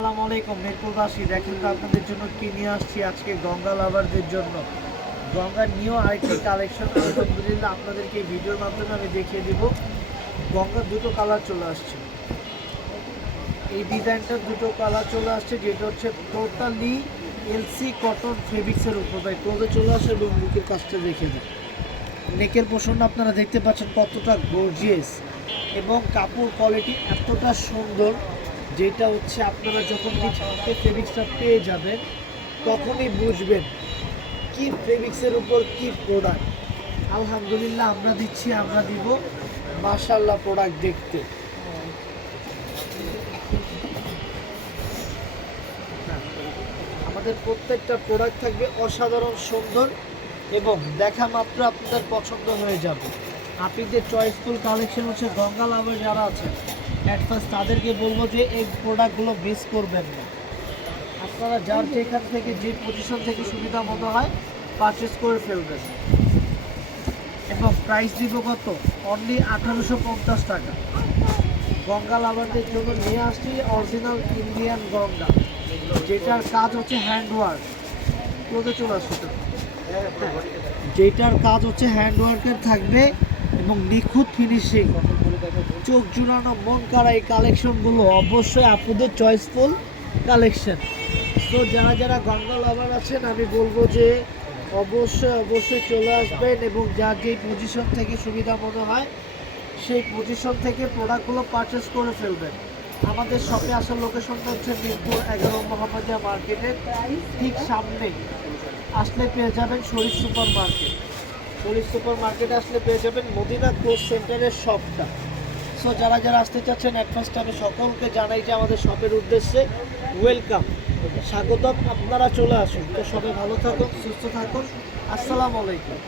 আসসালামু আলাইকুম মিরপুরবাসী, দেখেন তো আপনাদের জন্য কি নিয়ে আসছি আজকে গঙ্গা লাভারদের জন্য। গঙ্গার নিউ আরেকটি কালেকশন আলহামদুলিল্লাহ আপনাদেরকে এই ভিডিওর মাধ্যমে আমি দেখিয়ে দিব। গঙ্গার দুটো কালার চলে আসছে, এই ডিজাইনটার দুটো কালার চলে আসছে, যেটা হচ্ছে টোটালি এলসি কটন ফেব্রিক্সের উপর। তাই ক্লোজে চলে আসে এবং বুকের কাজটা দেখে দেয়। নেকের পোর্শনটা আপনারা দেখতে পাচ্ছেন কতটা গর্জিয়াস এবং কাপড় কোয়ালিটি এতটা সুন্দর, যেটা হচ্ছে আপনারা যখন নিজ হাতে ফেব্রিক্সটা পেয়ে যাবেন তখনই বুঝবেন কি ফেব্রিক্সের উপর কি প্রোডাক্ট। আলহামদুলিল্লাহ আমরা দিব মাশাআল্লাহ প্রোডাক্ট দেখতে। আমাদের প্রত্যেকটা প্রোডাক্ট থাকবে অসাধারণ সুন্দর এবং দেখা মাত্র আপনাদের পছন্দ হয়ে যাবে। আপনাদের চয়েসফুল কালেকশন হচ্ছে গঙ্গা লাভার যারা আছেন অ্যাট ফার্স্ট তাদেরকে বলবো যে এই প্রোডাক্টগুলো মিস করবেন না। আপনারা যার যেখান থেকে যে পজিশন থেকে সুবিধা মতো হয় পারচেস করে ফেলবেন এবং প্রাইস দিব কত, অনলি 1850 টাকা। গঙ্গা লাভারদের জন্য নিয়ে আসছি অরিজিনাল ইন্ডিয়ান গঙ্গা, যেটার কাজ হচ্ছে হ্যান্ডওয়ার্ক। ক্লোজে চলে আসছে, যেটার কাজ হচ্ছে হ্যান্ডওয়ার্কের থাকবে এবং নিখুঁত ফিনিশিং, চোখ জুড়ানো মন কাড়া এই কালেকশনগুলো অবশ্যই আপনাদের চয়েসফুল কালেকশন। তো যারা যারা গঙ্গা লাভার আছেন আমি বলবো যে অবশ্যই চলে আসবেন এবং যার যেই পজিশন থেকে সুবিধা মনে হয় সেই পজিশন থেকে প্রোডাক্টগুলো পারচেস করে ফেলবেন। আমাদের শপে আসার লোকেশনটা হচ্ছে মিরপুর 11 মোহাম্মদিয়া মার্কেটের ঠিক সামনে আসলে পেয়ে যাবেন শরীফ সুপার মার্কেট। শরীফ সুপার মার্কেটে আসলে পেয়ে যাবেন মদিনা ক্লোথ সেন্টারের শপটা। সো যারা যারা আসতে চাচ্ছেন অ্যাট ফার্স্ট আমি সকলকে জানাই যে আমাদের শপের উদ্দেশ্যে ওয়েলকাম, স্বাগতম, আপনারা চলে আসুন। তো সবাই ভালো থাকুন, সুস্থ থাকুন, আসসালামু আলাইকুম।